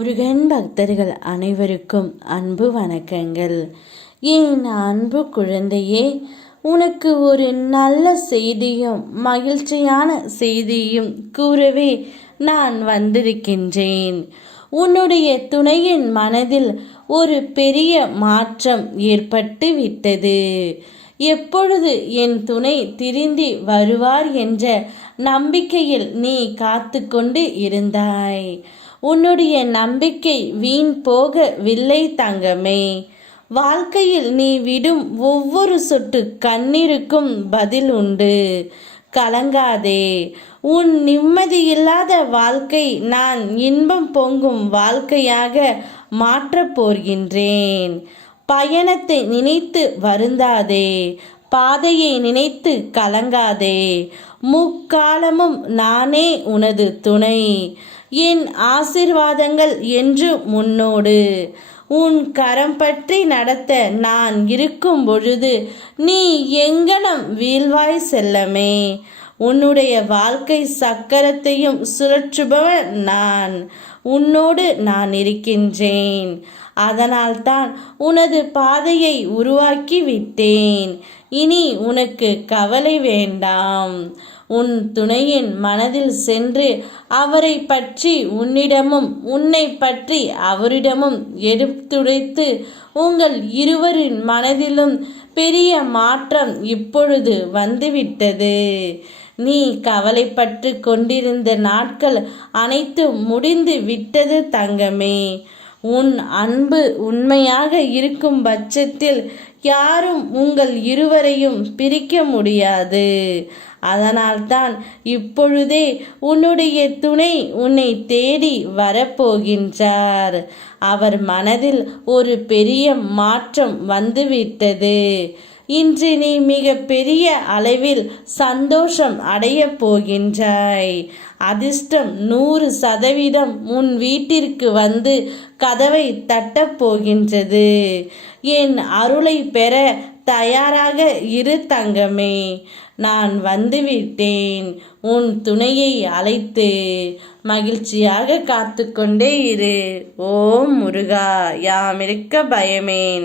முருகன் பக்தர்கள் அனைவருக்கும் அன்பு வணக்கங்கள். என் அன்பு குழந்தையே, உனக்கு ஒரு நல்ல செய்தியும் மகிழ்ச்சியான செய்தியும் கூறவே நான் வந்திருக்கின்றேன். உன்னுடைய துணையின் மனதில் ஒரு பெரிய மாற்றம் ஏற்பட்டு விட்டது. எப்பொழுது என் துணை திரும்பி வருவார் என்ற நம்பிக்கையில் நீ காத்து கொண்டு இருந்தாய். உன்னுடைய நம்பிக்கை வீண் போகவில்லை தங்கமே. வாழ்க்கையில் நீ விடும் ஒவ்வொரு சொட்டு கண்ணீருக்கும் பதில் உண்டு. கலங்காதே. உன் நிம்மதியில்லாத வாழ்க்கை நான் இன்பம் பொங்கும் வாழ்க்கையாக மாற்றப் போகின்றேன். பயணத்தை நினைத்து வருந்தாதே. பாதையை நினைத்து கலங்காதே. முக்காலமும் நானே உனது துணை. என் ஆசீர்வாதங்கள் என்று முன்னோடு. உன் கரம் பற்றி நடத்த நான் இருக்கும் பொழுது நீ எங்கனம் வீழ்வாய் செல்லமே. உன்னுடைய வாழ்க்கை சக்கரத்தையும் சுழற்றுபவன் நான். உன்னோடு நான் இருக்கின்றேன். அதனால்தான் உனது பாதையை உருவாக்கி விட்டேன். இனி உனக்கு கவலை வேண்டாம். உன் துணையின் மனதில் சென்று அவரை பற்றி உன்னிடமும் உன்னை பற்றி அவரிடமும் எடுத்துரைத்து உங்கள் இருவரின் மனதிலும் பெரிய மாற்றம் இப்பொழுது வந்துவிட்டது. நீ கவலைப்பட்டு கொண்டிருந்த நாட்கள் அனைத்தும் முடிந்து விட்டது தங்கமே. உன் அன்பு உண்மையாக இருக்கும் பட்சத்தில் யாரும் உங்கள் இருவரையும் பிரிக்க முடியாது. அதனால்தான் இப்பொழுதே உன்னுடைய துணை உன்னை தேடி வரப்போகின்றார். அவர் மனதில் ஒரு பெரிய மாற்றம் வந்துவிட்டது. இன்று நீ மிக பெரிய அளவில் சந்தோஷம் அடைய போகின்றாய். அதிர்ஷ்டம் 100% உன் வீட்டிற்கு வந்து கதவை தட்டப் போகின்றது. என் அருளை பெற தயாராக இரு தங்கமே. நான் வந்துவிட்டேன். உன் துணையை அழைத்து மகிழ்ச்சியாக காத்து கொண்டே இரு. ஓம் முருகா, யாமிருக்க பயமேன்.